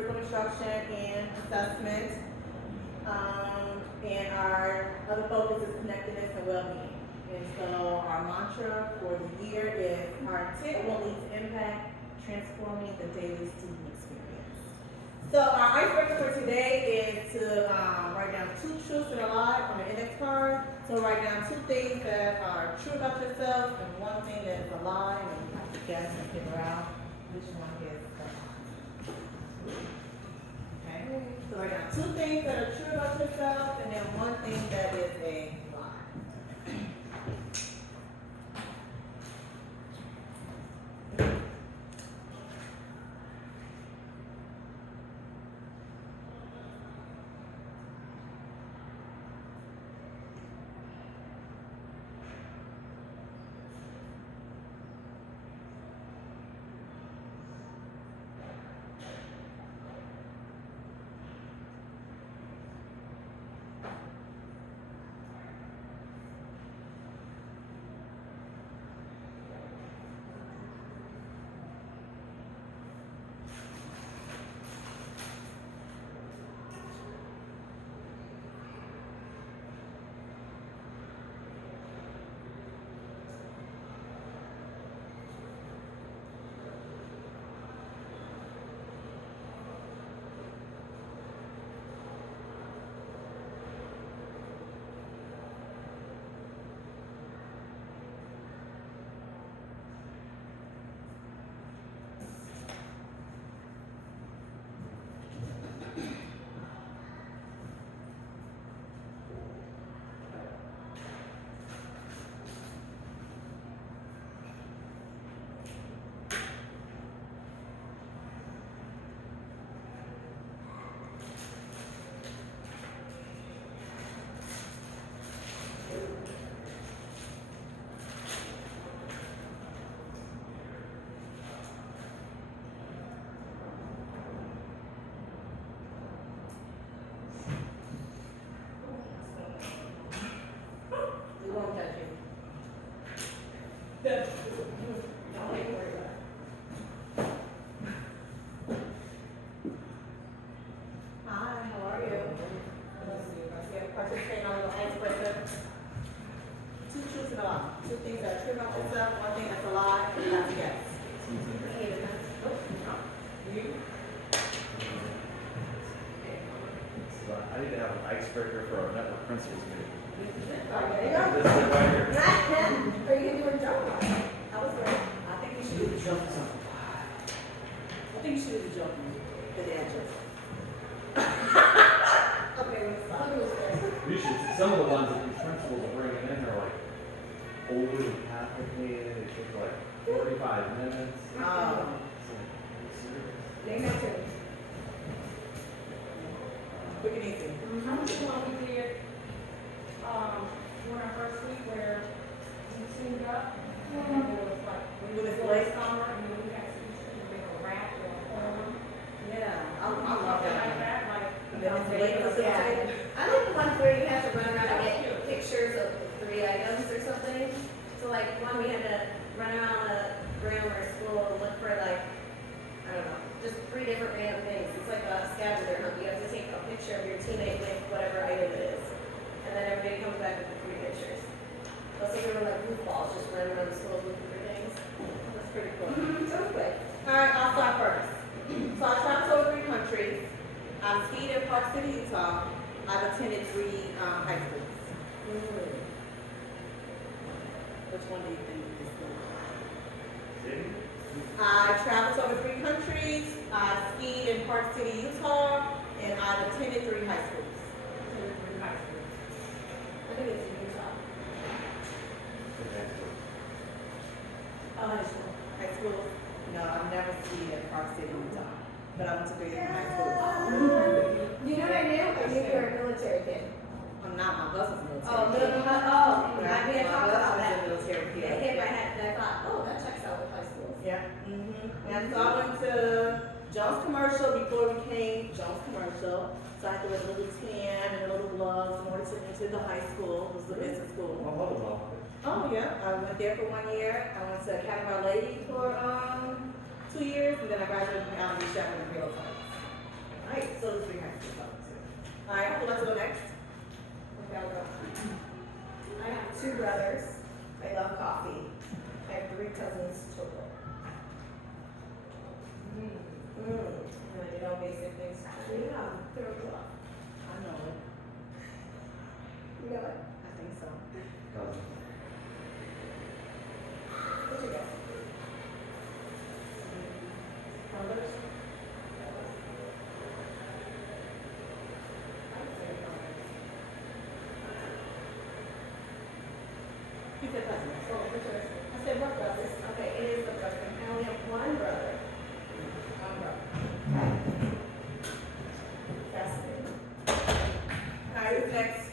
critical instruction and assessment. And our other focus is connectedness and well-being. And so our mantra for the year is our intent will lead to impact, transforming the daily student experience. So our icebreaker for today is to write down 2 truths and a lie on the index card. So write down 2 things that are true about yourself and 1 thing that is a lie, and you have to guess and figure out which one is the lie. Okay? So write down 2 things that are true about yourself and then 1 thing that is a lie. We won't judge you. Don't even worry about it. Hi, how are you? Participating on a little icebreaker. 2 truths and a lie. 2 things that are true about yourself, 1 thing that's a lie, and you have to guess. So I need to have an icebreaker for our network principals meeting. There you go. This is right here. Are you gonna do a jump? That was great. I think you should do the jump. I think you should do the jump. The dad jump. Okay, let's stop. You should, some of the ones that these principals are bringing in are like older than complicated, it took like 45 minutes. It's like, are you serious? They know too. Quick and easy. How much one we did, when our first week where we teamed up, and it was like, With this lace on. and then we had to make a rap or a poem. Yeah, I love Something like that. that, like. And then it's late facilitated. I like the ones where you have to run around and get pictures of the 3 items or something. So like one, we had to run around the room or school and look for like, I don't know, just 3 different random things. It's like a scavenger hunt. You have to take a picture of your teammate with whatever item it is. And then everybody comes back with the 3 pictures. So some people were like goofballs, just running around the school looking for things. That's pretty cool. So quick. All right, I'll start first. So I traveled over 3 countries. I've skied in Park City, Utah. I've attended 3 high schools. Which one do you think is the City? I traveled to over 3 countries. I skied in Park City, Utah, and I've attended 3 high schools. I think it's Utah. Oh, high school. High school? No, I've never skied in Park City, Utah. But I went to 3 different high schools. You know what I knew? I knew you were a military kid. I'm not, my bus was military. Oh, kid. we had talked about My that. bus was a military It kid. hit my head and I thought, oh, that checks out with high schools. Yeah. And so I went to Jones Commercial before we became Jones Commercial. So I had to wear the little tan and the little gloves in order to enter the high school. It was the business school. Oh, yeah. I went there for 1 year. I went to Academy of Our Lady for 2 years, and then I graduated from Allen Shepherd in real time. to go next? Okay, I'll go. I have 2 brothers. I love coffee. I have 3 cousins total. And I did all basic things. Yeah, throw it off. I know it. You got it? I think so. Cousin. What you got? Brothers? I would say brothers. You said cousins. So, which one is it? I said what brothers? Okay, it is the brother. I only have 1 brother. 1 brother. Fascinating. Alright, who's next?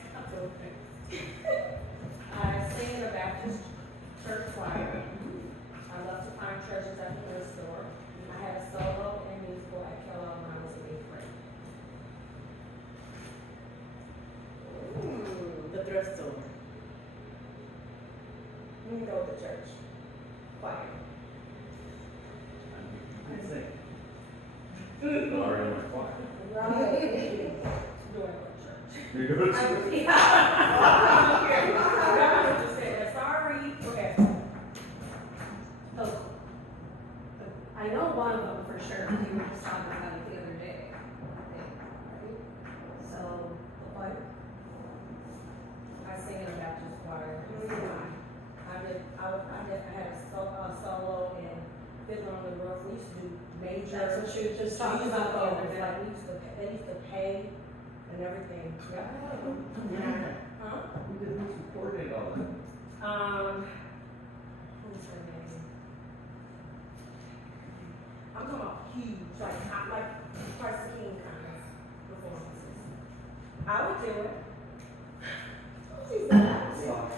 I sing in a Baptist church choir. I love to find treasures at the thrift store. I had a solo and musical at Kellogg when I was in 8th grade. The thrift store. You can go with the church. Choir. I can sing. Already in my choir. Right. Doing it at church. You go to church? Just say that, sorry. Okay. Oh, I know one of them for sure, because we were just talking about it the other day. Right? So, the choir, I sing in a Baptist choir. I had a solo and Fiddler on the Roof. We used to do major. that's what you just talked about the other day. Like, they used to pay and everything. Yeah. Huh? We did this coordinate all that. Who's her name? I'm talking about huge, like, not like Christ the King kind of performances. I would do it. She's not.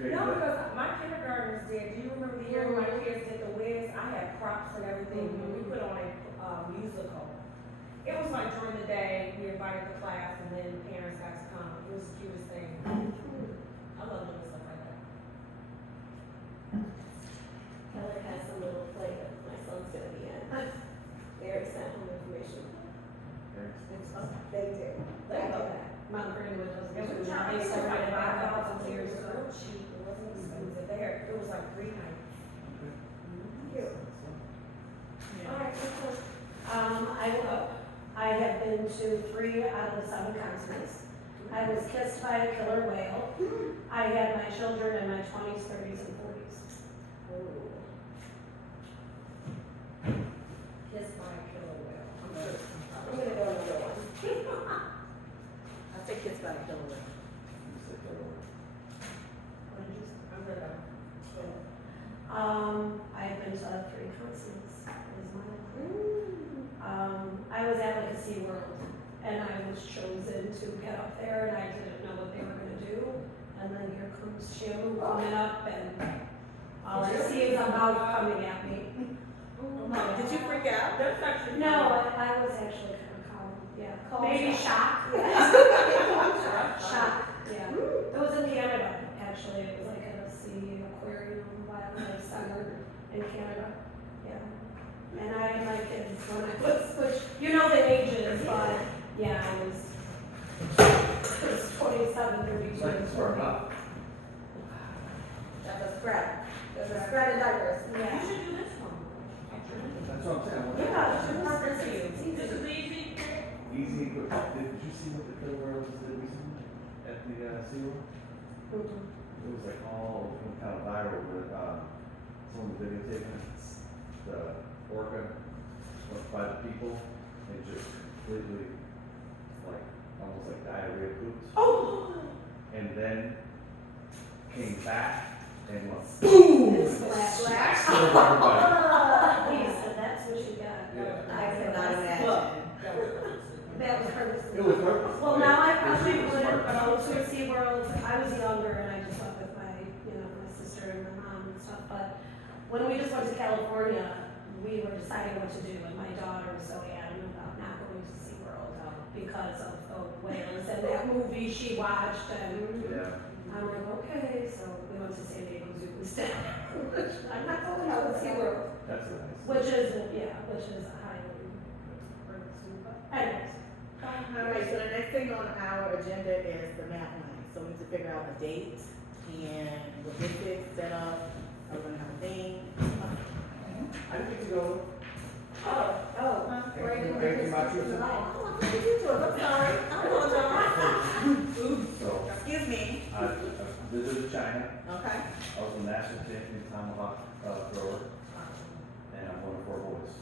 No, because my kindergartners did. Do you remember the year my kids did the Wiz? I had props and everything. When we put on a musical. It was like during the day, we invited the class and then parents got to come. It was the cutest thing. I love doing stuff like that. Keller has some little play that my son's gonna be in. Eric sent home information. They do. They love that. Mount Greenwood doesn't. And we do tried, that. they said like $5,000 $5,000 years ago, cheap, it wasn't expensive there, it was like 3 nights. Cute. Alright, what's up? I have been to 3 out of the 7 continents. I was kissed by a killer whale. I had my children in my 20s, 30s, and 40s. Kissed by a killer whale. I'm gonna go another one. I say kids by the killer whale. What did you say? I'm gonna, I've been to 3 continents, is mine. I was at like a SeaWorld, and I was chosen to get up there, and I didn't know what they were gonna do. And then here comes Shamu coming up, and all I see is a mouth coming at me. Did you freak out? that's actually. No, I was actually kind of calm, yeah. Calm Maybe down. shocked, yeah. Shocked, yeah. It was in Canada, actually. It was like at a sea aquarium, wildlife center in Canada, yeah. And I had my kids when I was, which, you know the ages, but, yeah, I was 27, 32. Like, spark up. That's a spread. There's a spread of diapers. You Yeah. should do this one. That's what I'm saying. Yeah, This is perfect for you. it's easy. This is easy. Easy, but did you see what the killer whales did recently at the SeaWorld? Mhm. It was like all kind of viral with someone videotaping it. The orca went by the people and just completely like almost like diarrhea poops. Oh! And then came back and went Splash. Splash. killed everybody. Lisa, that's what you got. Yeah. I cannot imagine. That was purpose. It was purpose. Well, now I probably It was would smart. go to SeaWorld. I was younger and I just went with my, my sister and my mom and stuff, but when we just went to California, we were deciding what to do, and my daughter was so adamant about not going to SeaWorld because of the whales and that movie she watched, and Yeah. I'm like, okay, so we went to San Diego Zoo instead. I'm not going to SeaWorld, That's nice. which is highly, but anyways. Alright, so the next thing on on our agenda is the math night, so we need to figure out the date and logistics, set up, are we gonna have a theme? I think to go. Huh? Right, Thank you, my true July. Oh, I think you do it, I'm sorry, I apologize. So, Excuse me. I visited China, Okay. I was a national champion tomahawk thrower, and I'm one of 4 boys.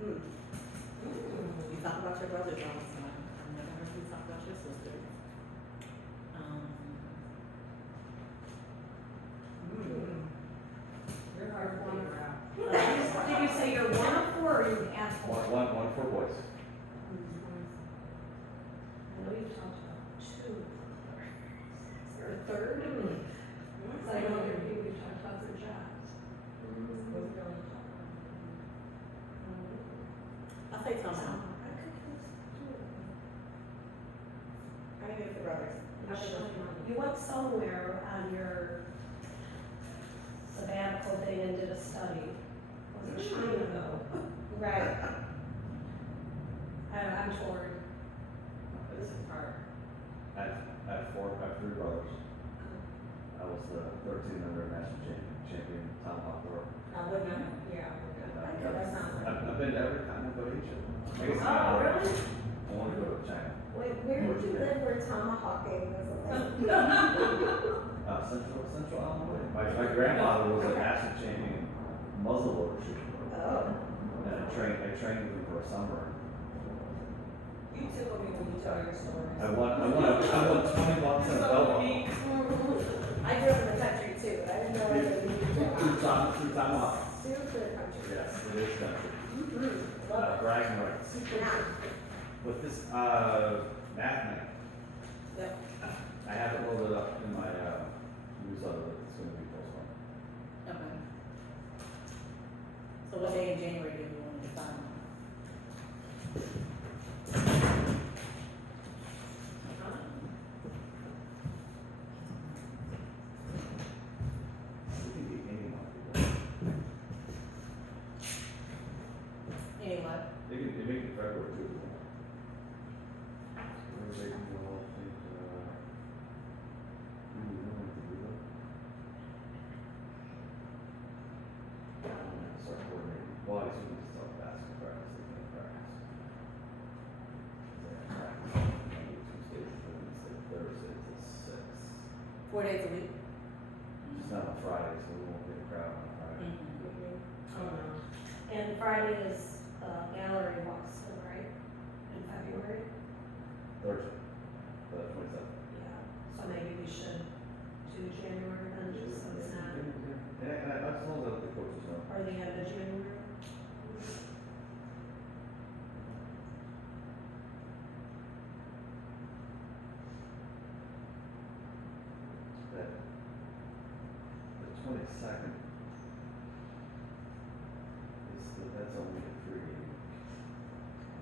You talk about your brothers all the time. I've never heard you talk about your sisters. You're hard to figure out. Did you say you're one of 4 or you asked for? One of 4 boys. I know you've talked about 2. Is there a third? Cause I know you've talked about their jobs. I'll say Tom. I could use 2. I think it's the brothers. You went somewhere on your sabbatical thing and did a study. Was it China though? Right. I'm torn. This is hard. I have 3 brothers. I was the 1300 national champion tomahawk thrower. I would not, yeah, I would not. And That sounds like. I've been to every continent but Asia. I guess Oh, really? I want to go to China. Wait, where did you live where tomahawking was allowed? Central Illinois. My grandfather was a national champion muzzleloader shooter. Oh. And I trained with him for a summer. You tickle me when you tell your stories. I won 20 bucks in a belt buckle. I grew up in the country too, I didn't know where they Through tomahawk. Super country. Yes, it is country. Love Bragging rights. it. Yeah. With this, math night. Yep. I have it loaded up in my, newsletter that it's gonna be postponed. Okay. So what day in January do you want to decide on? We can be any month. It Anyway, can be February too. if you want. Or they can go, I think, we don't have to do that. I don't have to start coordinating. Well, I guess we need to start basketball practice, they can't practice. They have practice on Monday, Tuesday, Wednesday, Thursday till 6. 4 days a week? Just not on Friday, so we won't get a crowd on Friday. Oh, no. And Friday is gallery walks, right? In February? Thursday, the 27th. Yeah. So maybe we should do January then, just so it's not, And as long as the coaches know. or the end of January. That the 22nd that's only a 3 game.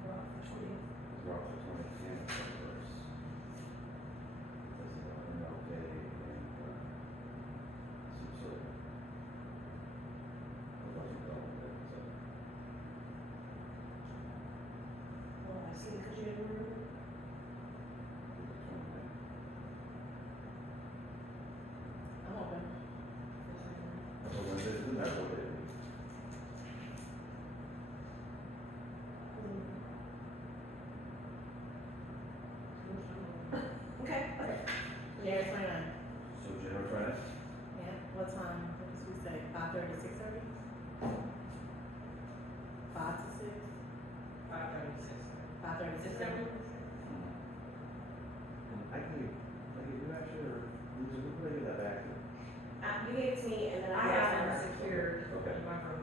We're off the 20th. We're off the 20th and the 21st. This is an MLK and, some sort of. Professional development, so. Well, I see, could you remember? I'm open. So when they do that, what they do. Okay. January 29th. So January 20th? Yeah, what time? What did we say? 5:30 to 6:30? 5 to 6? 5:36. 5:30 to Is 6:30? that what I can give you actually, or we can give that back to you. You gave it to me and then I I have have them secured Okay. in my room.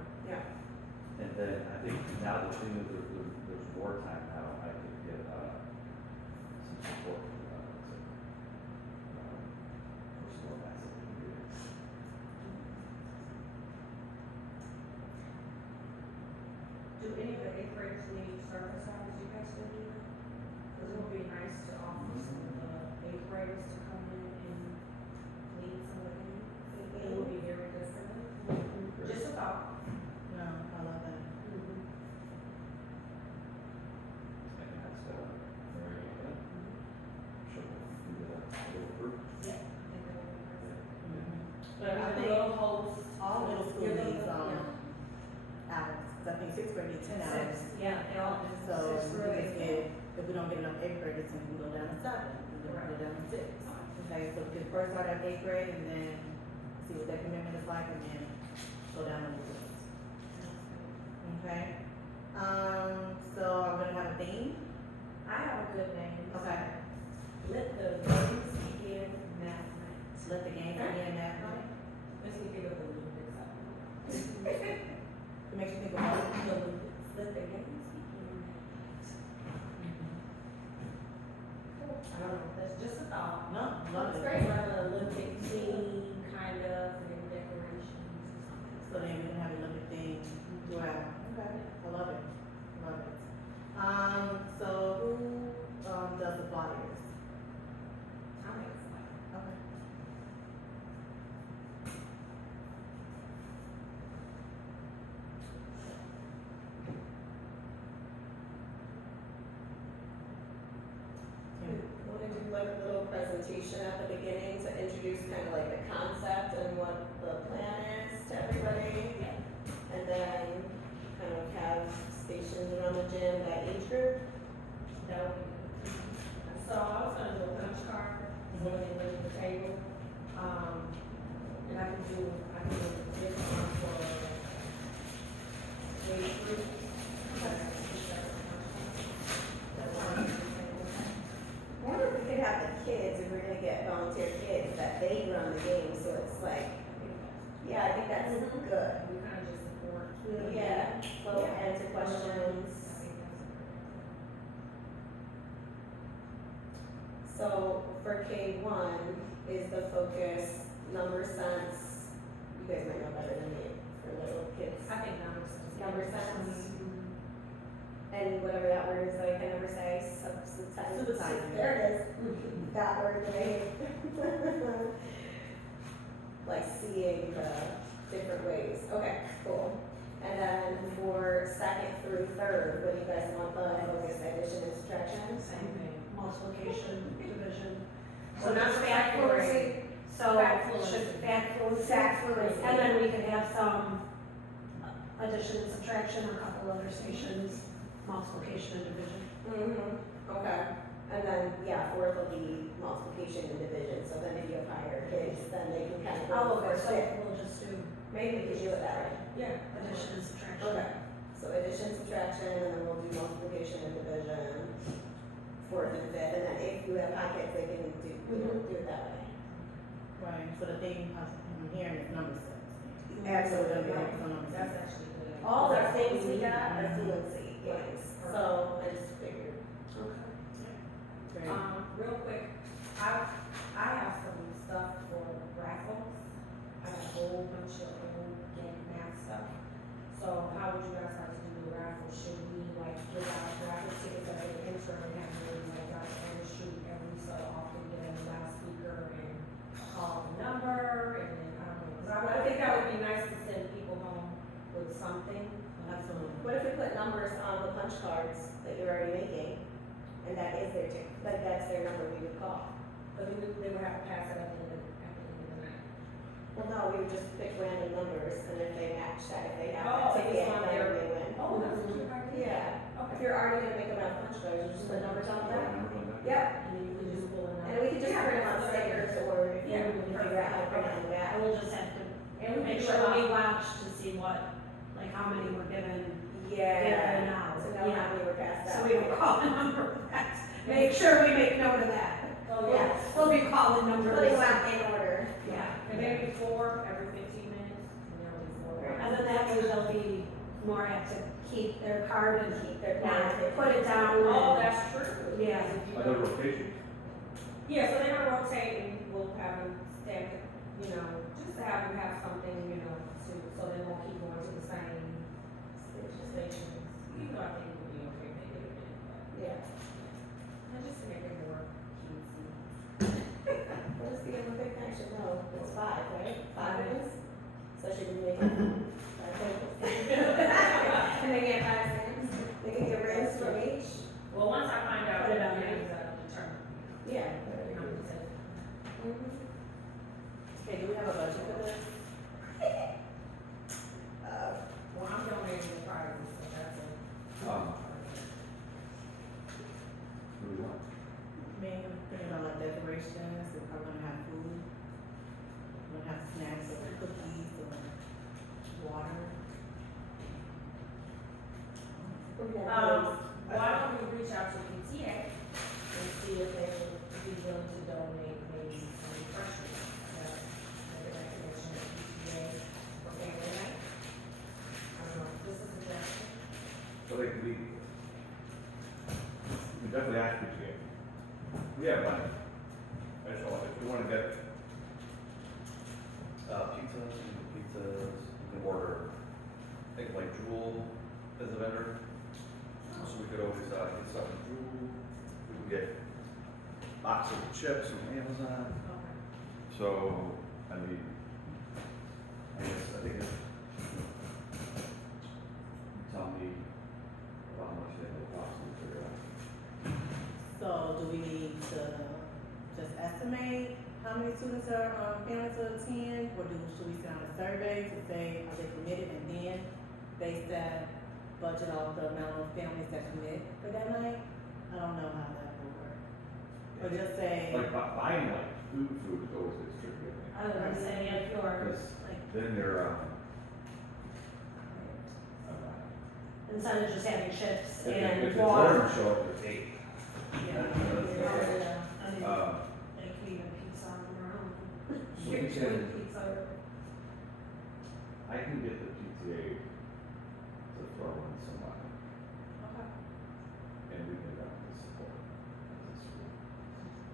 And then I think now the thing is there's more time now, I could get, some support from, personal asset community. Do any of the 8th graders need service hours? You guys still do that? don't get enough eighth graders, then we go down to 7, and then we go down to 6. Okay, so we can first start at eighth grade and then see what their commitment is like and then go down the list. Okay? So I'm gonna have a theme. I have a good name. Okay. Let the games begin math night. Let the game begin that night. Makes me think of the Olympics. It makes you think about it. The Olympics. Let the games begin. I don't know, that's just a thought. No, love It's it. great, like an Olympic theme, kind of, and decorations or So then we can have a little thing throughout. Okay, I love it. Love it. So who does the flyers? something. I make fun. Okay. Want to do like a little presentation at the beginning to introduce kind of like the concept and what the plan is to everybody? And then kind of have stations around the gym by age group? That would be good. So I was gonna do a punch card, so when they bring the table, and I can do this one for age group. I wonder if we could have the kids, if we're gonna get volunteer kids, that they run the game, so it's like, yeah, I think that's good. We kind of just support. Yeah, so answer questions. So for K1, is the focus number sense? You guys might know better than me for little kids. I think numbers. Number sense. And whatever that word is that I can never say, Subsidizing. There it is. That word, right? Like seeing the different ways. Okay, cool. And then for second through third, what do you guys want the focus, addition and subtraction? Same thing, multiplication, division. So not just fact fluency. So Fact fluency. should fact fluency. Fact fluency. And then we can have some addition and subtraction, a couple other stations, multiplication and division. Mm-hmm, okay. And then, yeah, fourth will be multiplication and division, so then if you have higher kids, then they can kind of Oh, go okay, for so fifth. we'll just do Maybe we could do it that way. Yeah. addition and subtraction. Okay, so addition, subtraction, and then we'll do multiplication and division, fourth and fifth, and then if you have high kids, they can do it that way. Right, so the thing I'm hearing is number sets. Absolutely. Okay, so number That's sets. actually good. All the That's things what we got are need. fluency games, so I just figured. Great. Real quick, I have some stuff for raffles. I have a whole bunch of old game math stuff. So how would you guys like to do the raffle? Should we like give out raffle tickets at the intro and have them like out on the street every so often, get a loudspeaker and call the number and then, I don't know. 'Cause I think that would be nice to send people home with something. Absolutely. What if we put numbers on the punch cards that you're already making, and that is their ticket, like that's their number we would call? But they would have to pass it at the end of the night. Well, no, we would just pick random numbers, and if they match that, if they have Oh, that if it's ticket, on then there. they win. Oh, that's a good idea. Yeah, if Okay. you're already gonna make them out of punch cards, you just put numbers on there. Yep, And then you can just pull it out. and we can just print them on stickers, or if Yeah. you can figure out how to print it on the back. And we'll just have to And we make can sure show we up. watch to see what, like how many were given Yeah, out. to know how many were passed out. So we don't call the number back. Make sure we make note of that. Oh, Yeah. yeah. We'll be calling numbers. Putting them out in order. Yeah. And maybe 4 every 15 minutes, and then we'll do 4. And then that way they'll be more apt to keep their card and Keep their not card. put it down. Oh, and- that's true. Yeah. Because if you Other don't- rotations? Yeah, so they're gonna rotate and we'll have them stamp it, you know, just to have them have something, you know, so they won't keep going to the same stations. Even though I think it would be okay if they did it, but, Yeah. and just to make it more cutesy. What is the Olympic action? No, it's 5, right? 5 wins? So should we make it 5 tables? Can they get 5 cents? They can get rings from each? Well, once I find out Put what it on it there. is, I'll determine. Yeah. How many cents. Okay, do we have a budget for this? Well, I'm donating the prizes, so that's a. Um, definitely ask PTA. We have money. I just want, if you wanna get, pizzas, you can order, I think like Jewel as a vendor. So we could always, get stuff from Jewel, we can get boxes of chips from Amazon. So, I mean, I think if, you tell me about how much they will cost, we figure it out. So do we need to just estimate how many students are, families will attend? Or should we send out a survey to say, are they committed, and then base that budget off the amount of families that commit for that night? I don't know how that will work. Or just say, Like, buying like food always gets tricky, I I was gonna say, if you're, Because- like, think. Then you're, instead of just having chips if and the water. children show up, there's 8. Yeah. Yeah. I mean, Um, they could even pizza on their own. So we can- Pizza. I can get the PTA to throw in some money, and we can definitely support it as a school.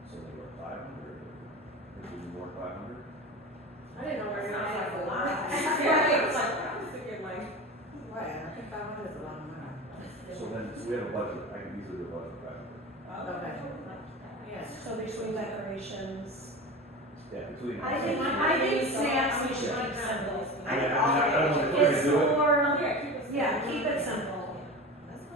So they were 500, if we do more 500, I didn't know where you're Sounds like at. a lot. Right. It's like, I was thinking like, right, I think 500 is a lot of money. so then, so we have a budget, I can easily do a budget of 500. Okay. Yeah. So between decorations, Yeah, between. I think snacks we should keep simple. I mean, I don't know if we're It's gonna do it. for, yeah, keep it simple. yeah, keep it simple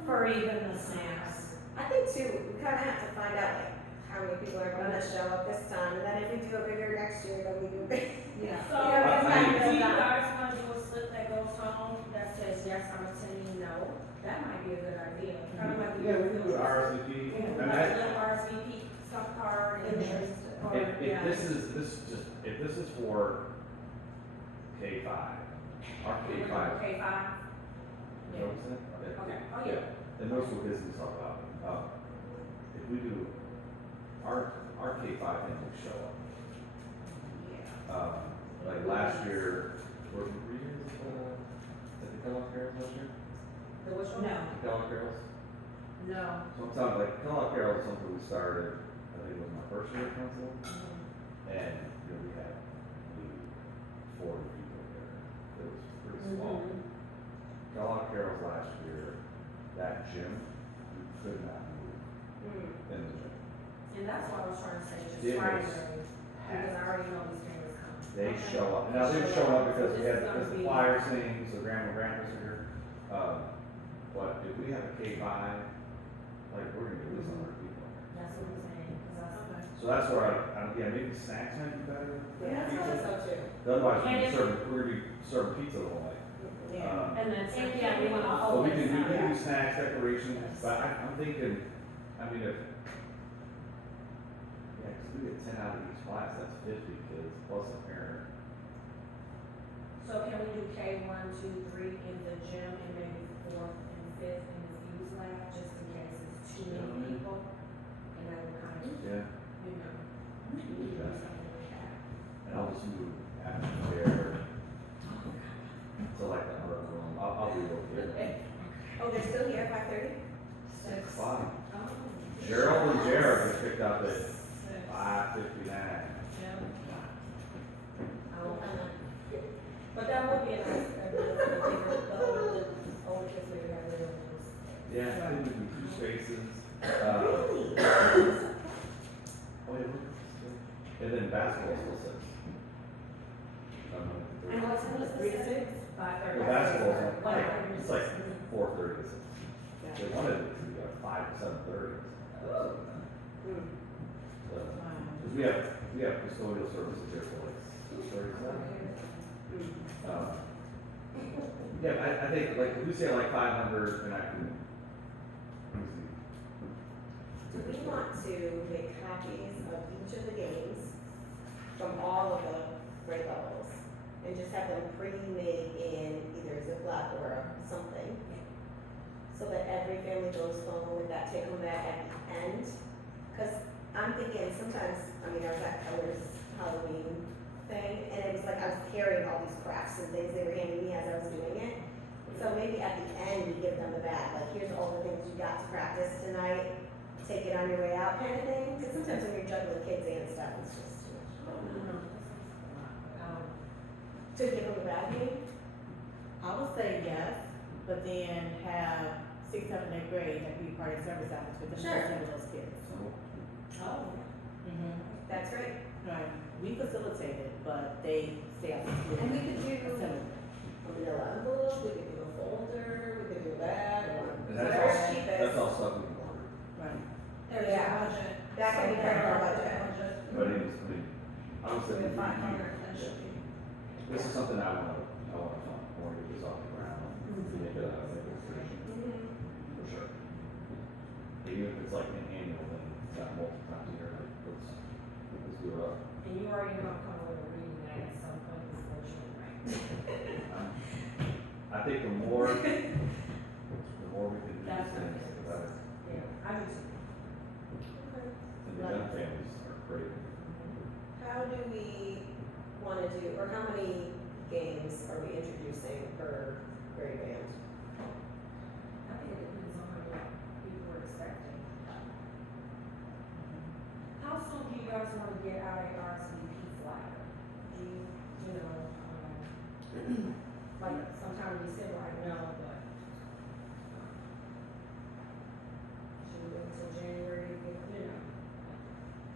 for even the snacks. I think too, we kinda have to find out like how many people are gonna show up this time, and then if we do it bigger next year, then we do it big. Yeah. So, Yeah, I mean- do you guys wanna do a slip that goes home that says, yes, I'm attending, no? That might be a good idea. Kinda like we Yeah, we can do do RSVP. Yeah, I mean, like a little RSVP, some card and Interest. or, If yeah. if this is for K-5, our K-5, K5, you know what I'm saying? okay, oh yeah. And most of business talk about, if we do, our K-5 thing will show up. Like last year, were you at the Kellogg Carols last year? The which one? No. The Kellogg Carols? No. So I'm talking, like, Kellogg Carols is something we started, I think it was my first year at council, and, you know, we had maybe 40 people there. It was pretty small. Kellogg Carols last year, that gym, we could not move in the gym. And that's why I was trying to say just It was Friday, because I already know these families come. They Okay. show up, now they've shown up because we had, This is because the gonna be- flyers thing, so grandma and grandpa's are here. But if we have a K-5, like, we're gonna get at least 100 people in there. That's what I'm saying, because I. So that's where yeah, maybe snacks might be better. Yeah, that's what I thought too. Otherwise, And if- we're gonna be serving pizza the whole night. Yeah. And that's, And yeah, we want to But hold we it. can do snacks, decorations, but I'm thinking, I mean, if, yeah, cause we get 10 out of each class, that's 50 kids plus a parent. So can we do K 1, 2, 3 in the gym and maybe 4th and 5th in the fuse lab, just in case it's too many people? And that would kind of, Yeah, you know, do something like that. and I'll just move after there to like the other room, I'll relocate. Oh, they're still here at 5:30? It's fine. Oh. Gerald and Jared get picked up at 5:59. Oh, but that would be a nice, the older kids maybe have little ones. Yeah, I think we do 2 spaces. Oh, yeah, and then basketball's still 6. And what time was 3 to this? 6? 5:30. The basketball's on, Like, it's like 4:30 to 6. They wanted it to be like 5 to 7:30. Cause we have custodial services here for like 6:37. Yeah, I think like, if we say like 500, and I can. Do we want to make copies of each of the games from all of the grade levels? And just have them pre-made in either Ziploc or something? So that every family goes home with that take home bag at the end? Cause I'm thinking sometimes, I mean, I was at Colors Halloween thing, and it was like I was carrying all these crafts and things they were handing me as I was doing it. So maybe at the end, we give them the bag, like, here's all the things you got to practice tonight, take it on your way out kind of thing? Because sometimes when you're juggling kids and stuff, it's just too much. Took it from the back end? I would say yes, but then have 6th, 7th, and 8th grade that be part of service hours with them, Sure. with those kids. Oh. Mm-hmm. That's great. Right, we facilitate it, but they stay out of school. And we could do Assembly. a manila envelope, we could do a folder, we could do a bag, or And that's whatever's all, cheapest. that's all stuff we can order. Right. There's Yeah. your budget. That can be part of our budget. But it is, I mean, I was We thinking, have 500, that should be. this is something I wanna get this off the ground, make it a tradition, Mhm. for sure. Even if it's like an annual, then it's not multiple times a year, like, let's do it up. And you already know I'm coming with a reading night at some point this virtual, right? I think the more we can do these That's what things, it the is. better. Yeah, I do too. And the young families are great. How do we wanna do, or how many games are we introducing per grade band? I think it depends on how many people we're expecting. How soon do you guys wanna get out a RSVP flyer? Do you know, like sometime in December, I know, but. Should we wait until January to get, you know,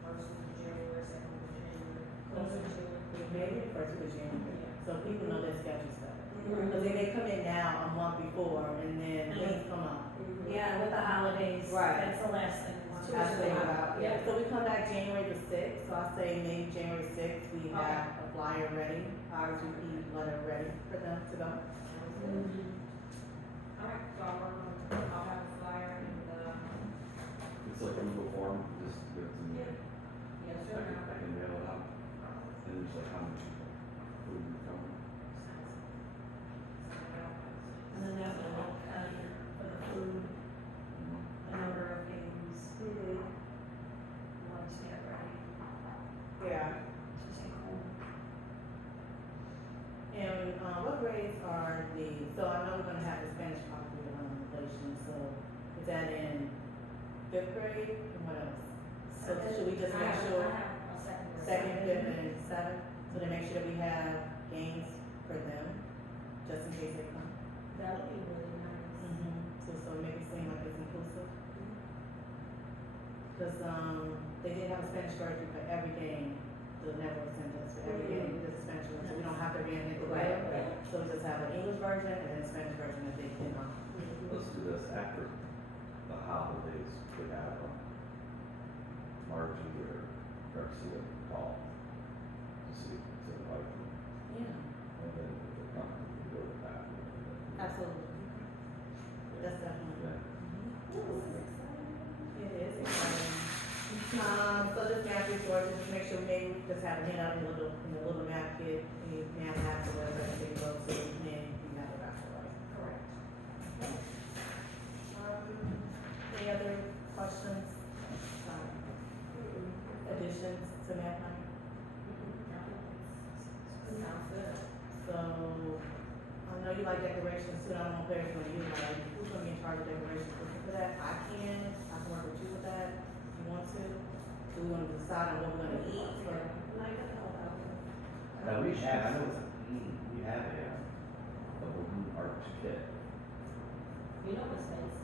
first week of January, second week of January, closer to it? Maybe the first week of January, so people know their schedules better. Mhm. Because they may come in now a month before, and then things come up. Mhm. Yeah, with the holidays, Right. that's the last thing we want. Too much to think about, yeah. So we come back January the 6th, so I say maybe January 6th, we have a flyer ready, RSVP letter ready for them to go. Alright, so I'll have a flyer and, It's like Google form, just give it to me. yes, I sir. can mail it out. And there's like how many people would be coming. And then that will help for the food, the number of games, Mhm. once we get ready Yeah. to take home. And, what grades are so I know we're gonna have the Spanish population, so is that in 5th grade, and what else? So should we just make sure, I have a second. 2nd, 5th, and 7th, so to make sure that we have games for them, just in case they come? That would be really nice. So make it seem like it's inclusive. Cause, they did have a Spanish version for every game, the network sent us for every game, there's a Spanish version, so we don't have to reinvent the wheel. Right. So we just have an English version and then a Spanish version that they can, Let's do this after the holidays, we have Margie or Garcia call to see, to invite them. yeah, And then if they come, we can go with that. absolutely. That's definitely. Yeah. It is exciting. So just math resources, just make sure maybe we just have a handout in the little math kit, any math apps or whatever, that they go to, and then you have it afterwards. Correct. Any other questions? Additions to math night? Sounds good. So, I know you like decorations too, I don't know if Claire's gonna use that, who's gonna be in charge of decorations for that? I can work with you with that, if you want to. Do we wanna decide on what we're gonna eat, or? And I can help out. Now, we have, I know it's, we have a balloon art kit. You know what Spain does.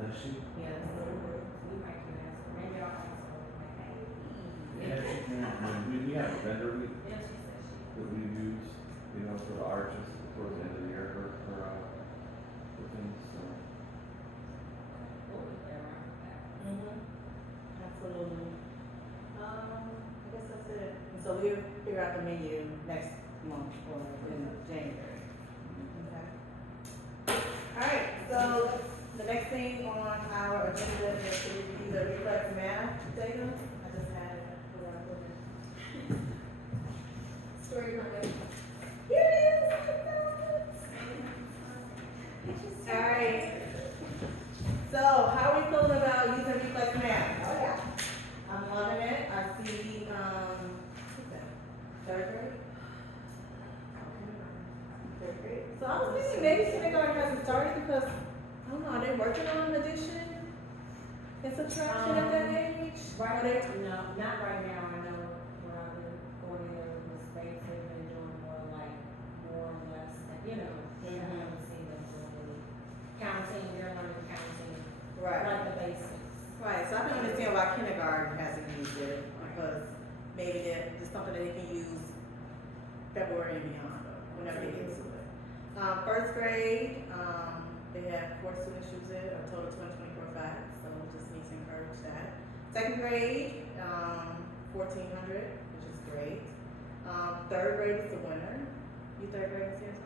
Does she? Yes. We might can ask her, maybe I'll ask her, like, hey. Yeah, she can. We have a vendor Yeah, she said she. that we use, you know, for the arches towards the end of the year for things, so. We'll be there around that. Absolutely. I guess that's it. And so we'll figure out the menu next month or in January. Okay. Alright, so the next thing on our agenda is to review the reflex math data. I just had it, where I put it. Story Monday. Here it is. Alright. So, how are we feeling about using reflex math? Oh, yeah. I'm loving it. I see, what's that? 3rd grade? Third grade. So I was thinking maybe should they go ahead and start it because, I don't know, are they working on an addition? and subtraction at that age? Right, Are they- no, not right now, I know when I've been going there with Miss Bates, they've been doing more like, more or less, you know, I haven't seen them really counting, they're learning counting, Right. like the basics. Right, so I can understand why kindergarten hasn't used it, because maybe it's something that they can use February and beyond, or whenever they get to it. First grade, they have 4 students use it, a total of 24 facts, so just need to encourage that. Second grade, 1,400, which is great. Third grade is the winner. You third graders here?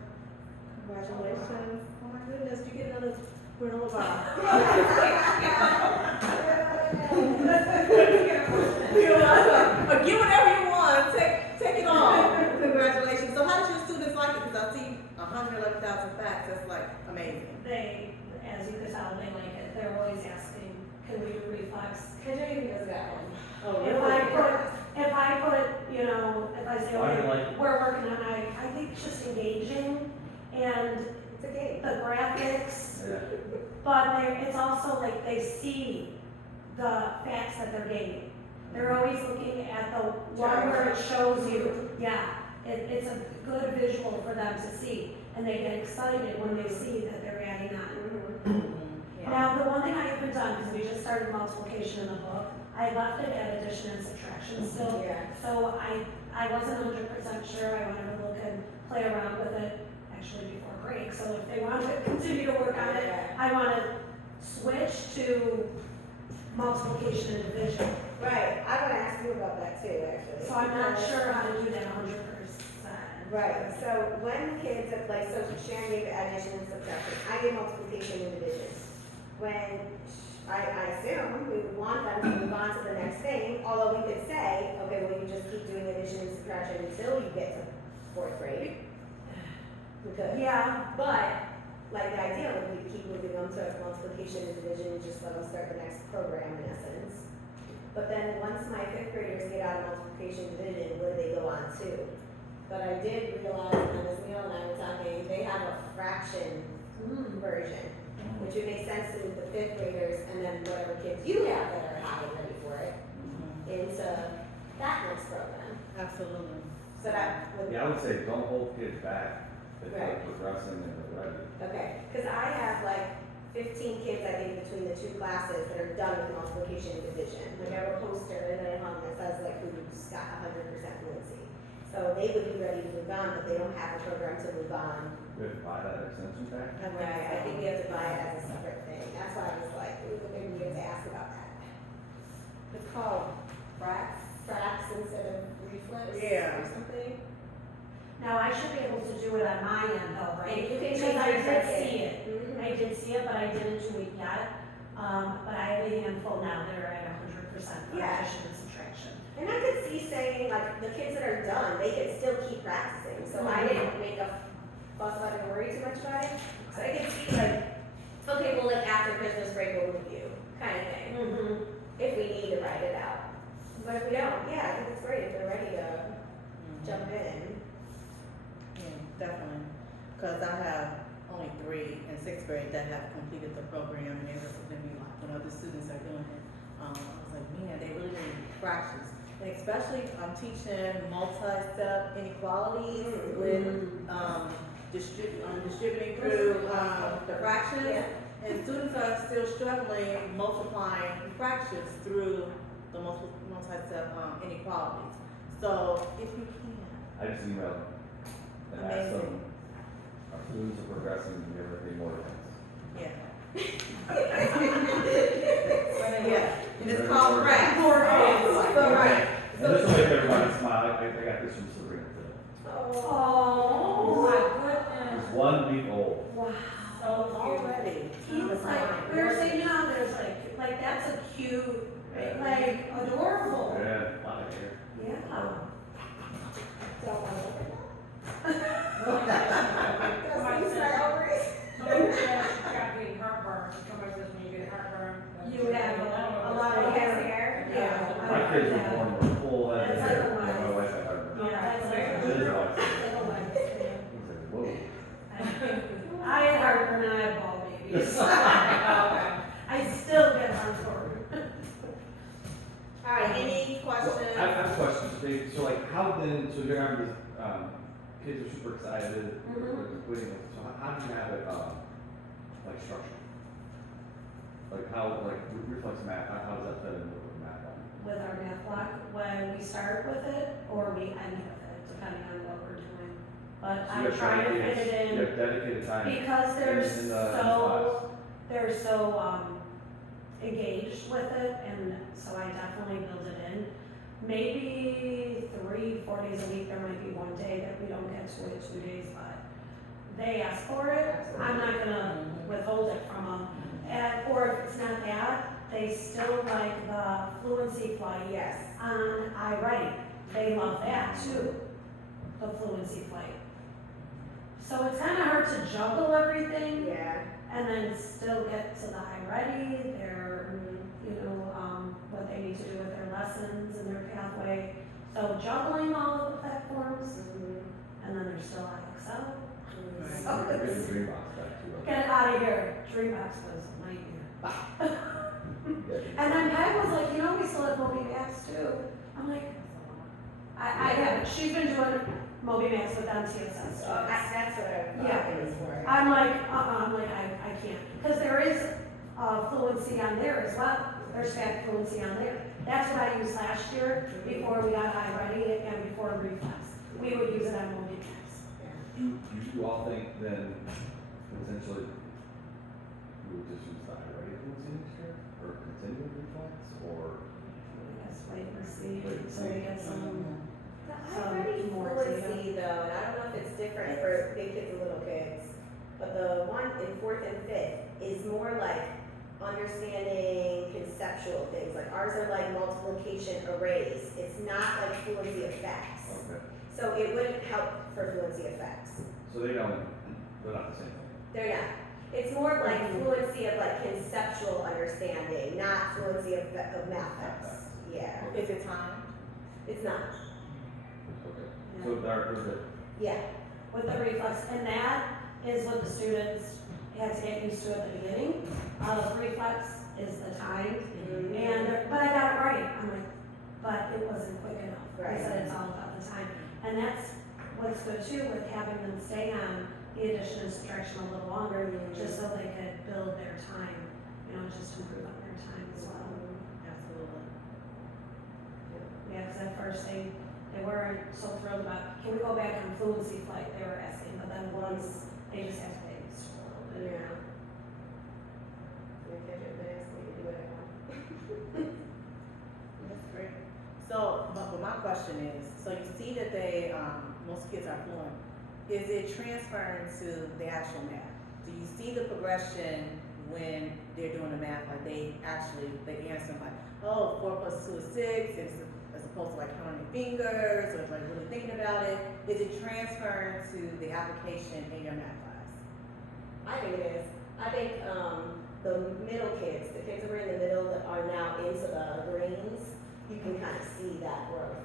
Congratulations. Oh my goodness, you get another granola bar. Or get whatever you want, take it all. Congratulations. So how did your students like it? Because I see 111,000 facts, that's like amazing. They, as you could tell, they like it. They're always asking, can we do reflex? Cause you does that one. Oh, If I put, you know, if I say, Why do you okay, like it? we're working on, I think it's just engaging and It's a game. the graphics, Yeah. but it's also like they see the facts that they're gaining. They're always looking at the one where it shows you, yeah, it's a good visual for them to see. And they get excited when they see that they're adding on. Now, the one thing I haven't done, because we just started multiplication in the book, I left it at addition and subtraction still. Yeah. So I wasn't 100% sure, I wanted to look and play around with it, actually before break. So if they want to continue to work on it, I want to switch to multiplication and division. Right, I wanna ask you about that too, actually. So I'm not sure how to do that 100%. Right, so when kids, like, so Sharon gave addition and subtraction, I gave multiplication and division. When, I assume we would want them to move on to the next thing, although we could say, okay, well, you just keep doing addition and subtraction until you get to 4th grade. We could. Yeah, But, like, the idea would be to keep moving on to multiplication and division and just let them start the next program in essence. But then, once my 5th graders get out of multiplication and division, what do they go on to? But I did realize, and as Neil and I were talking, they have a fraction version, which would make sense to move the 5th graders and then whatever kids you have that are high and ready for it into that next program. Absolutely. So that would. Yeah, I would say don't hold kids back if they're Right. progressing and they're ready. Okay, because I have like 15 kids, I think, between the 2 classes that are done with multiplication and division. Like I have a poster and then I hung that says like who's got 100% fluency. So they would be ready to move on, but they don't have a program to move on. We have to buy that extension pack. Right, I think you have to buy it as a separate thing. That's why I was like, ooh, maybe we have to ask about that. It's called fracs instead of reflex Yeah. or something. now I should be able to do it on my end though, right? And you can Because change I your did setting. see it. I did see it, but I didn't do it yet. But I have a handful now that are at 100% for Yeah. addition and subtraction. And I could see saying, like, the kids that are done, they could still keep practicing, so I didn't make a fuss about it or worry too much about it. So I could see like, okay, well, like after Christmas break, we'll review, kind of thing, if we need to write it out. But if we don't, yeah, I think it's great if they're ready to jump in. Yeah, definitely. Because I have only 3 in 6th grade that have completed the program, and they were looking at me like, when other students are doing it, I was like, man, they really need fractions. And especially, I'm teaching multi-step inequalities with, distributing through, the fractions. Yeah. And students are still struggling multiplying fractions through the multi-step, inequalities. So, if you can, I just emailed and asked them, our students are progressing, do you ever pay more things? yeah, and it's called frac. Right. So, right. And this will make everybody smile, I got this from Sabrina today. Oh, my goodness. He's 1 week old. Wow. So cute. Already. He was like, we were saying, there's like that's a cute, like adorable. Yeah, a lot of hair. Yeah. Don't want to look at that. Somebody Does he start over it? said she got getting heartburn, somebody says when you get heartburn. You have a lot of Oh, hair. hair? Yeah. My kids were born with full head of That's hair, like a and my wife. wife had heartburn. Yeah, that's It is like always, a he's like, whoa. I had heartburn and I had ball babies. I still get heartburn. so like, how then, so you're having this, kids are super excited, Mhm. they're completing it, so how do you have it, like structured? Like how, like reflex math, how does that fit in with math? With our math block, when we start with it, or we end with it, depending on what we're doing. But So you I'm have trying to fit dedicated- it You in, have dedicated time because they're in the class. they're so, engaged with it, and so I definitely build it in. Maybe 3-4 days a week, there might be one day that we don't get to it, 2 days, but they ask for it, I'm not gonna withhold it from them. And, or if it's not that, they still like the fluency flight Yes. on iWriting. They love that too, the fluency flight. So it's kinda hard to juggle everything Yeah. and then still get to the iReady, their, what they need to do with their lessons and their pathway. So juggling all of the platforms, and then there's still Excel. So So you're getting it's, the Dreambox back too. right? get out of here, Dreambox was a nightmare. Yeah. And then Peg was like, we still have Moby Max too. I'm like, I haven't, she's been doing Moby Max with MTSS So students. that's what I thought Yeah. it was for. I'm like, I can't, because there is, fluency on there as well, there's fact fluency on there. That's what I used last year, before we got iReady and before Reflex, we would use it on Moby Max. Do you all think then potentially we would just use the iReady fluency next year, or continue with reflex, or? I guess wait and see, Wait and so we see. get some, The some iReady more fluency though, and I don't know if it's different for big kids and little kids, but the one in 4th and 5th is more like understanding conceptual things, like ours are like multiplication arrays, it's not like fluency effects. Okay, So it wouldn't help for fluency effects. so they're not the same thing. They're not. It's more like fluency of like conceptual understanding, not fluency of math facts. Yeah, Is it time? it's not. Okay, so they're good. Yeah. with the Reflex, and that is what the students had to get used to at the beginning. Reflex is the time, but I got it right, I'm like, but it wasn't quick enough. Right. They said it's all about the time, and that's what's good too, with having them stay on the addition and subtraction a little longer, just so they could build their time, just improve on their time as well. Absolutely. Yeah, because at first they weren't so thrilled about, can we go back on fluency flight, they were asking, but then once, they just have to pay this a little bit. Yeah. You catch it fast, we can do it at home. That's great. So, but my question is, so you see that they, most kids are fluent. Is it transferring to the actual math? Do you see the progression when they're doing the math, like they answer like, oh, 4 + 2 is 6, as opposed to like counting their fingers, or like really thinking about it? Is it transferring to the application in your math class? I think it is. I think, the middle kids, the kids that were in the middle that are now into the greens, you can kind of see that growth.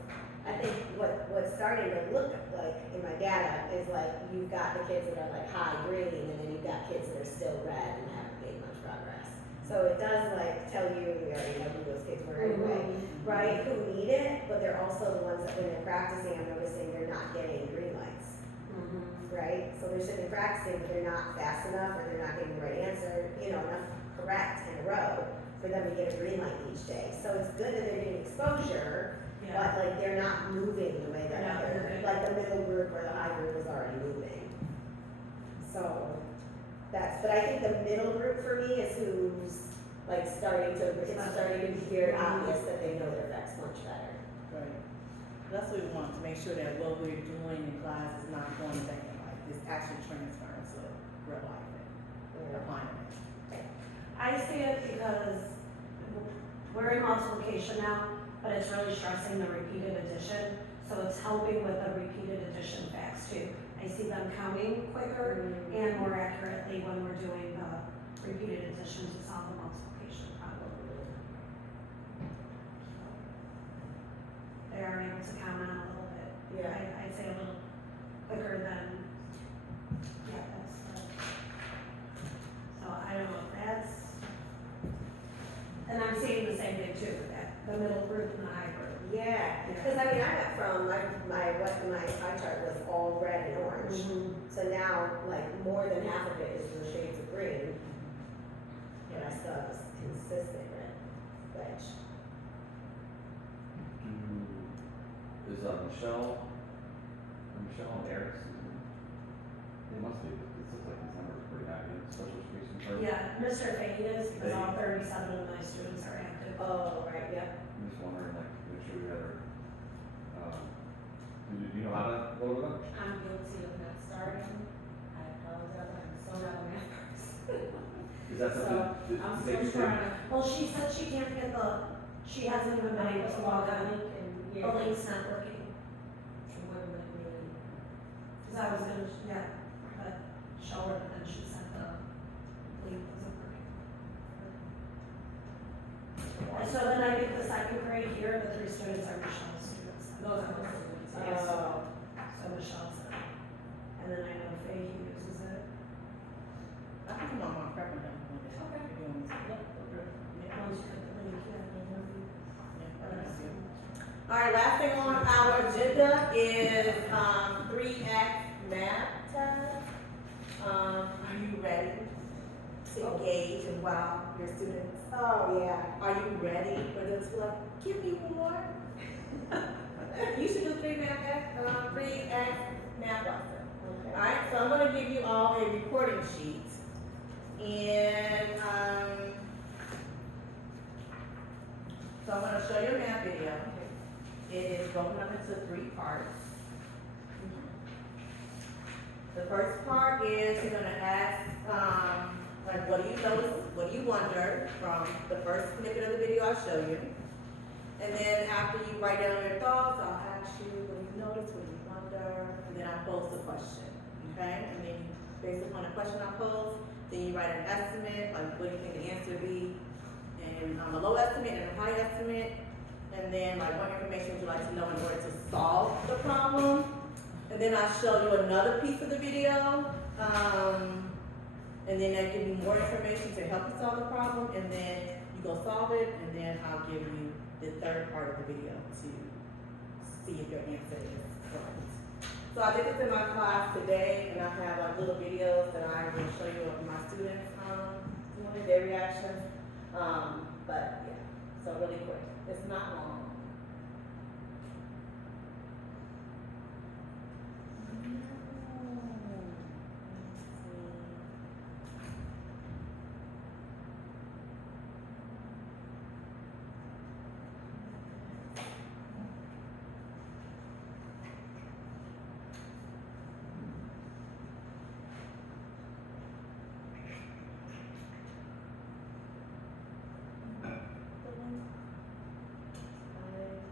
I think what's starting to look like in my data is like, you've got the kids that are like high green, and then you've got kids that are still red and haven't made much progress. So it does like tell you, we already know who those kids were anyway, right, who need it, but they're also the ones that when they're practicing, I'm noticing they're not getting green lights. Right? So they're sitting practicing, but they're not fast enough, or they're not getting the right answer, enough correct in a row for them to get a green light each day. So it's good that they're getting exposure, Yeah, but like they're not moving the way that Not other, moving. like the middle group or the high group is already moving. So but I think the middle group for me is who's like it's starting to be very obvious that they know their facts much better. Right. That's what we want, to make sure that what we're doing in class is not going to think like this actually transferring to real life and applying it. I see it because we're in multiplication now, but it's really stressing the repeated addition, so it's helping with the repeated addition facts too. I see them counting quicker and more accurately when we're doing the repeated addition to solve the multiplication problem. They are able to count on a little bit. Yeah. I'd say a little quicker than, that's, so I don't know if that's, and I'm seeing the same thing too, that the middle group and the high group. Yeah, because I mean, I went from, my pie chart was all red and orange. So now, like, more than half of it is the shades of green. But I still have this consistent red wedge. Is Michelle and Eric, they must be, it looks like these numbers are pretty high, special education program. Yeah, Mr. Fahey is, because all 37 of my students are active. Oh, right, yep. I'm just wondering, like, make sure we have her, do you know how to load it up? I'm guilty of not starting. I apologize, I'm so not a math person. Is that So, something? I'm that you still think- trying to. Well, she said she can't get she hasn't even been able to log on. The link's not working. Cause I was gonna, but show her, but then she said the link wasn't working. And so then I get the second grade here, the 3 students are Michelle's students. Those are my students. Yes. Oh, So Michelle's it. And then I know Fahey uses it. I think I'm on prepping them. Okay. You're doing this. Once you put the link, All right, last thing on our agenda is, 3X math test. Are you ready to engage and wow your students? oh, yeah. Are you ready for them to like, give me more? You should do 3X math lesson. Okay. Alright, so I'm gonna give you all a recording sheet. And, so I'm gonna show you a math video. It is broken up into 3 parts. The first part is you're gonna ask, like, what do you notice, what do you wonder from the first snippet of the video I'll show you. And then after you write down your thoughts, I'll ask you, what do you notice, what do you wonder, and then I'll pose the question, okay? And then based upon the question I pose, then you write an estimate, like what do you think the answer would be, and a low estimate and a high estimate, and then like what information would you like to know in order to solve the problem? And then I'll show you another piece of the video, and then that give you more information to help you solve the problem, and then you go solve it, and then I'll give you the third part of the video to see if your answer is correct. So I did this in my class today, and I have like little videos that I will show you of my students doing their reactions. But yeah, so really quick, it's not long.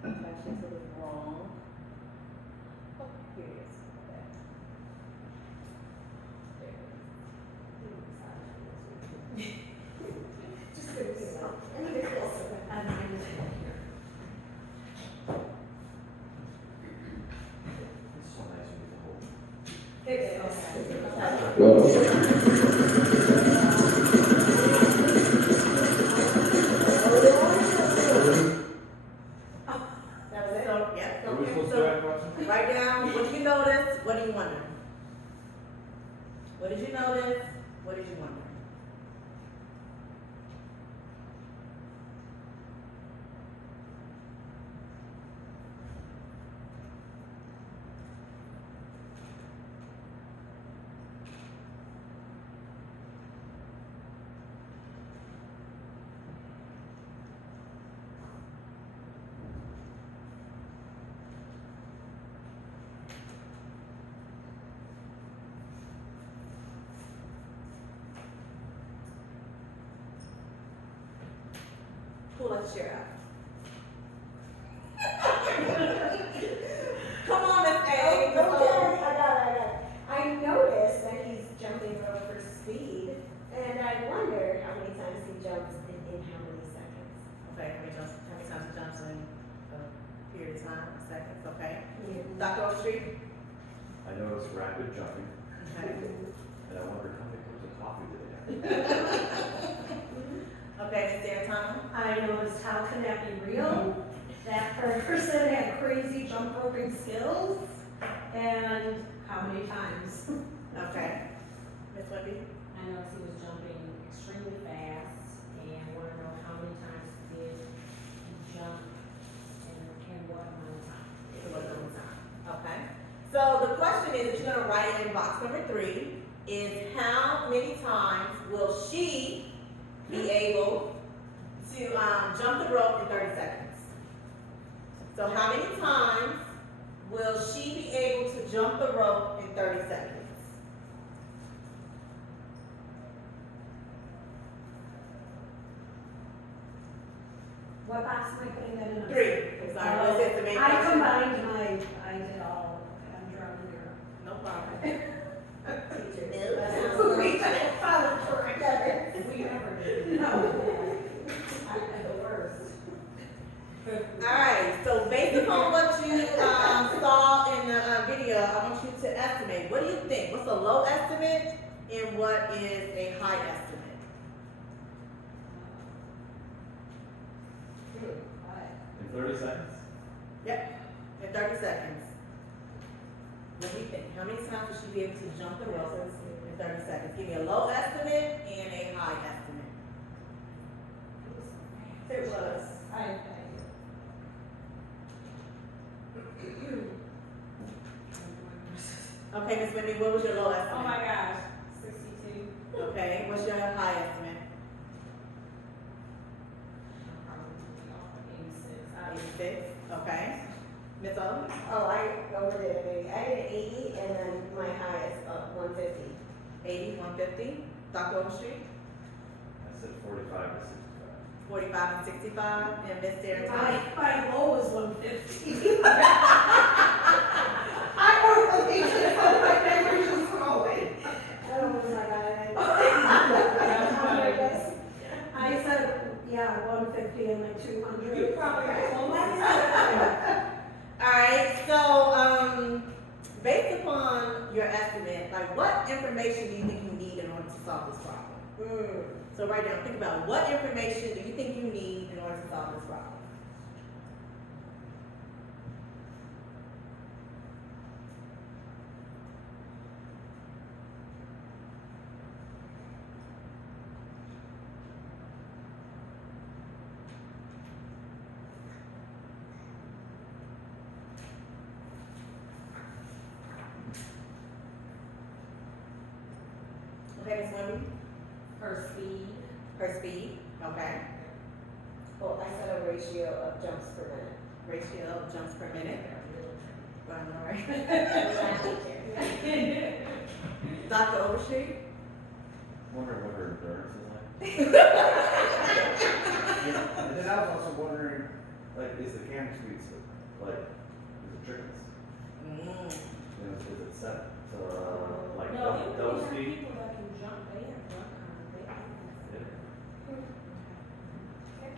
I attached it to the wrong. Oh, here it is. Okay. There it is. Just so you know. And you're close. And mine is here. It's so nice when you hold. That was so, yeah. Are we Okay, supposed to so ask questions? write down, what do you notice, what do you wonder? What did you notice, what did you wonder? Who likes to share out? Come on, Miss A. I got it. I noticed that he's jumping rope for speed, and I wondered how many times he jumps in how many seconds. Okay, how many times he jumps in a period of time, seconds, okay? Yeah. Dr. Overstreet? I noticed rapid jumping, Okay. and I wondered how many cups of coffee did they have? Okay, Ms. D'Antona? I noticed how can that be real? that person had crazy jump roping skills and how many times. Okay. Ms. Webby? I noticed he was jumping extremely fast and wanna know how many times did he jump and what amount of time. It was on time. Okay. So the question is, that you're gonna write in box number 3, is how many times will she be able to jump the rope in 30 seconds? So how many times will she be able to jump the rope in 30 seconds? What box am I putting that in? 3. I'm sorry, what's it, the main I question? combined I did all, I'm drowning here. No problem. Teacher, We followed correct. We never did. No. I the worst. Alright, so based upon what you saw in the video, I want you to estimate. What do you think? What's a low estimate and what is a high estimate? In 30 seconds? In 30 seconds. What do you think? How many times will she be able to jump the rope in 30 seconds? Give me a low estimate and a high estimate. It was. Okay, Ms. Wendy, what was your low Oh estimate? my gosh, 62. Okay, what's your high estimate? Probably 86. 86, okay. Ms. O? Oh, I overdid it, maybe. I did 80 and then my highest, 150. 80, 150. Dr. Overstreet? I said 45 to 45 and 65. And Ms. Sarantoni? My low was 150. I work with teachers, so my memory just going. Oh my God. I said, yeah, 150 and like 200. You probably got close. Alright, so, based upon your estimate, like what information do you think you need in order to solve this problem? So right now, think about what information do you think you need in order to solve this problem? Okay, Ms. Wemby? Her speed. Her speed, okay. Well, I said a ratio of jumps per minute. Ratio of jumps per minute. Well, all right. Dr. Overstreet? wondering what her endurance is like. And then I was also wondering, like, is the camera speed, like, is it trickles? Mm. You know, is it set to, like, No, double they have speed? people that can jump, they have one kind,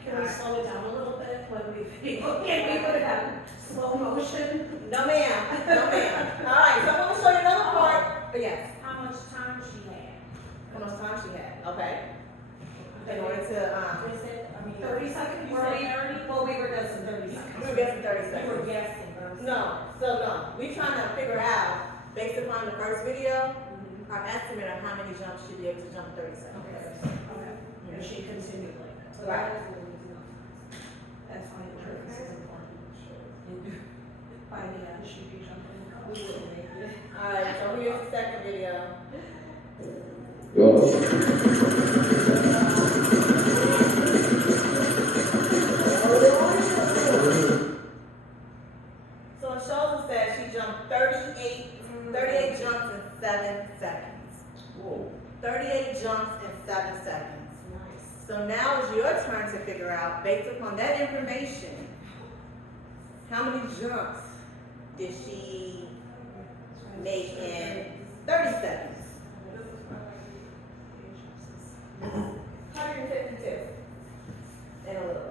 Can we slow it down a little bit when we feel, can we put it on slow motion? No ma'am, no ma'am. All right, so I'm gonna show you another part. Yes, How much time she had? how much time she had, okay. In order to, They said, I mean. 30 seconds? You said 30? Well, we were guessing 30 we seconds. were guessing 30 You were seconds. guessing, but. No, we trying to figure out, based upon the first video, Mhm. our estimate of how many jumps she'd be able to jump in 30 seconds. Okay. And she continued like that. So that is what we do. That's why endurance is important. By the end, she'd be jumping. We wouldn't make it. All right, so here's the second video. So it shows us that she jumped 38 jumps in 7 seconds. Whoa. 38 jumps in 7 seconds. Nice. So now it's your turn to figure out, based upon that information, how many jumps did she make in 30 seconds? 152. And a little bit.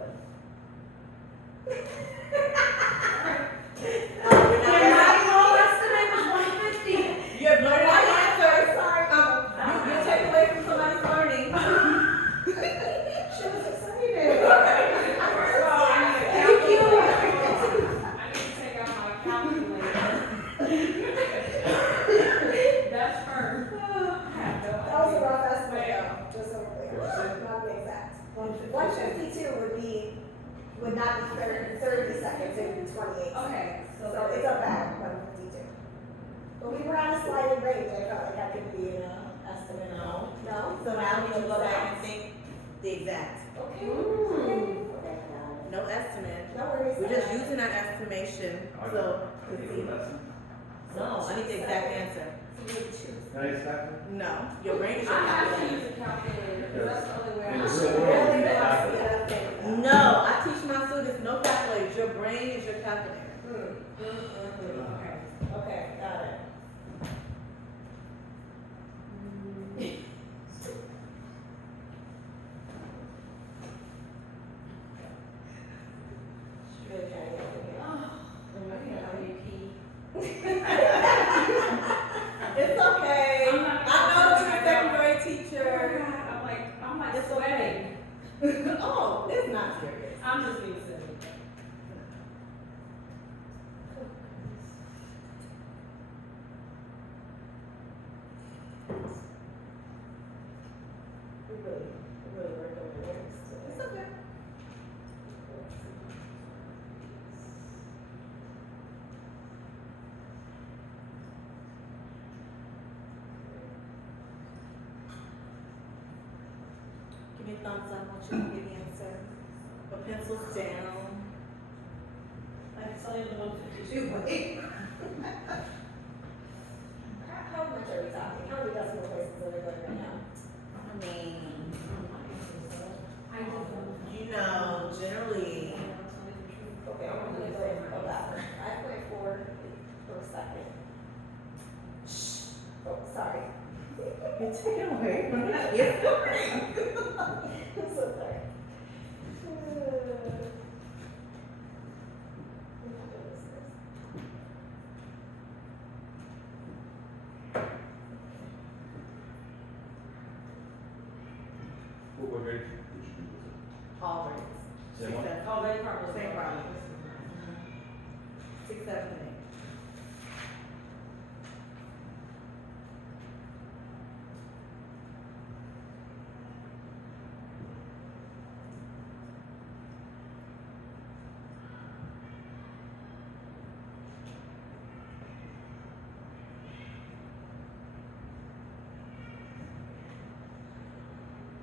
Oh, we're not And my ready? low estimate was 150. You have learned my answer. Sorry. You take away from somebody's learning. She was excited. First of all, I need a Thank you. calculator. 152 would not be 30 seconds, it would be 28 seconds. Okay, So it's about 152. But we were on a sliding range, I felt like that could be an estimate. No. No? So now we can go back and think the exact. Okay, okay, No estimate. no worries. We're just using our estimation, so. Can you do that? No, I need the exact answer. Can I just have it? No, your brain is your I have to calculator. use a calculator, because that's the only way In I. the real world, you have to. No, I teach my students no calculators. Your brain is your calculator. Okay. Okay, got it. Really trying to get over here. I can't have any pee. It's okay. I'm not- I know you're a second grade Oh, teacher. God, I'm like It's sweating. Oh, it's not serious. I'm just being silly. We really worked on the words today. It's okay. Give me a thumbs up once you get the answer. Or pencils down. I can tell you the 152 way. How much are we talking? How many decimal places are we going right now? I mean, I did them. you know, generally, Okay, I'm gonna go about 5.4 per second. Oh, sorry. you're taking away from the kids. I'm so sorry. What grade did you do with it? All grades. Same one? Oh, they probably. Same problem. 6, 7, and 8.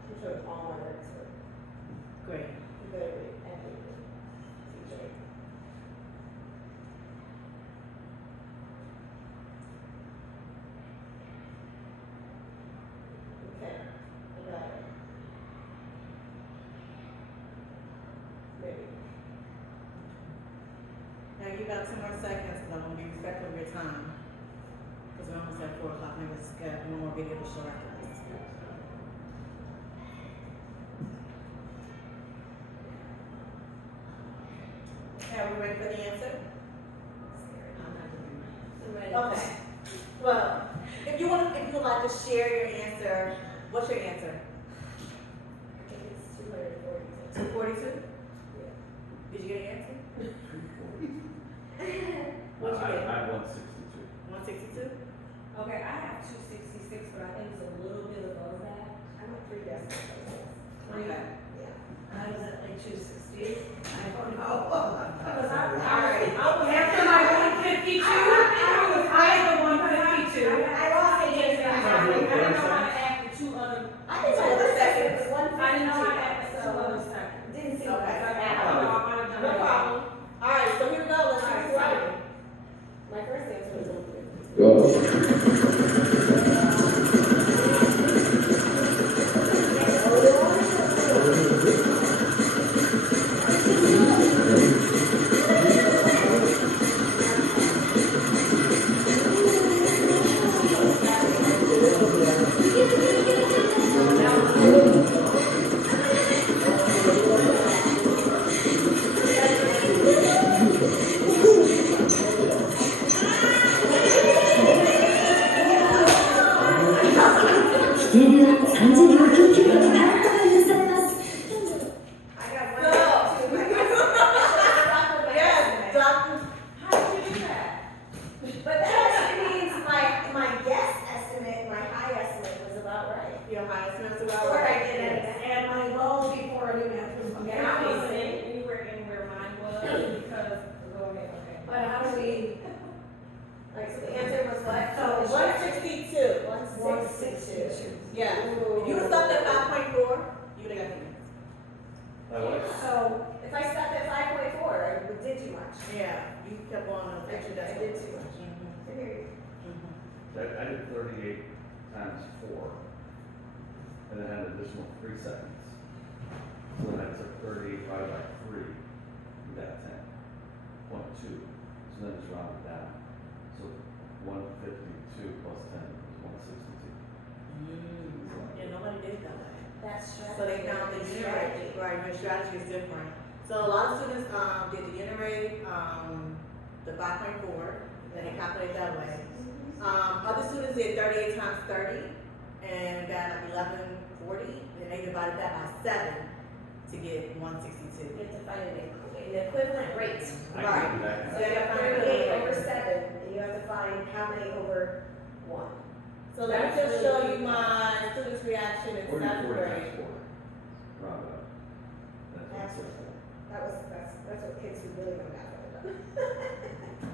I'm sure all my words were Great. very accurate. CJ. Okay, I got it. Maybe. Now you got 2 more seconds, because I want to be respectful of your time. Because we're almost at 4 o'clock, maybe let's get one more video to show after this. Okay, are we ready for the answer? Okay. Well, if you would like to share your answer, what's your answer? I think it's 242. 242? Yeah. Did you get an answer? I What'd you get? had 162. 162? Okay, I have 266, but I think it's a little bit above that. I'm at 3 decimal places. Okay. Yeah. I was at like 260. I don't know. Because I was After my 152, I was high at the 152. I lost it just I didn't know how to add the two other. I think my other second was 152. I didn't know how to add the two other seconds. Didn't see Okay. that. I don't know, I might have done No it. problem. Alright, so here we go, let's get started. My first answer was 152. So if I stopped at 5.4, I did too much. Yeah, you kept on those extra I decimals. did too much. Mhm, I hear you. mhm. So I did 38 times 4, and then had an additional 3 seconds. So then I took 38 divided by 3, we got 10.2. So then it's rounded down. So 152 plus 10 is 162. Yeah, nobody did that way. That's strategy. So they found the unit rate, right, your strategy is different. So a lot of students, did the unit rate, the 5.4, then they calculate that way. Other students did 38 times 30, and got 1140, and they divided that by 7 to get 162. You have to find an equivalent rate. I Right. can do that. So you have 38 over 7, and you have to find how many over 1. So let me just show you my students' reaction in Or do 7th 40 grade. times 4. Round it up. That's That's 160. that's what kids who really know math would have done.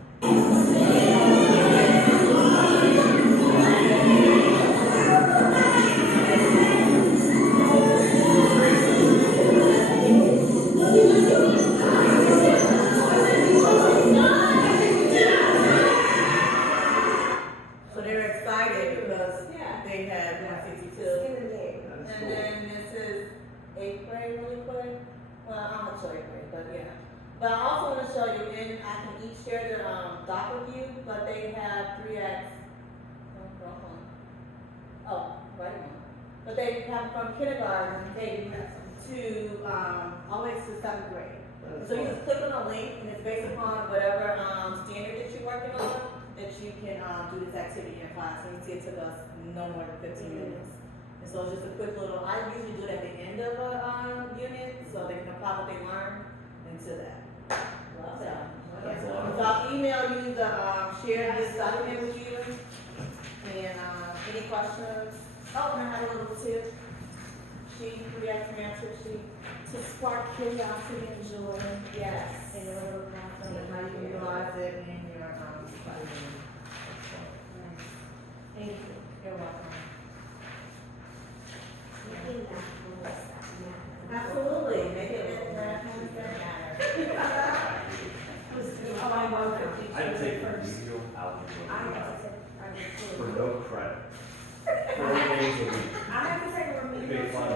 So they're excited because Yeah. they had 162. Skin in the game. That is And cool. then this is 8th grade really quick. Well, I'm gonna show 8th grade, but yeah. But I also wanna show you, and I can each share the, doc with you, but they have 3X. Oh, right one. But they have from kindergarten to, all the way to 7th grade. That is So you fun. just click on a link and it's based upon whatever, standard that you're working on, that you can, do this activity in class. And you see it took us no more than 15 minutes. And so it's just a quick little, I usually do it at the end of a, unit, so they can apply what they learn into that. Love So, that. That's a lot of so I'll email you the, share this document with you. And, any questions? Oh, and I have a little tip. She, 3X answer sheet to spark curiosity and joy. Yes. In your little classroom and how you utilize it in your, classroom. Nice. Thank you. You're welcome. Making that rules that matter. Absolutely, make it that matter. Oh, I love it. I'd take remedial algebra for no credit. 4 days a week. I have to take a remedial Big fun. too,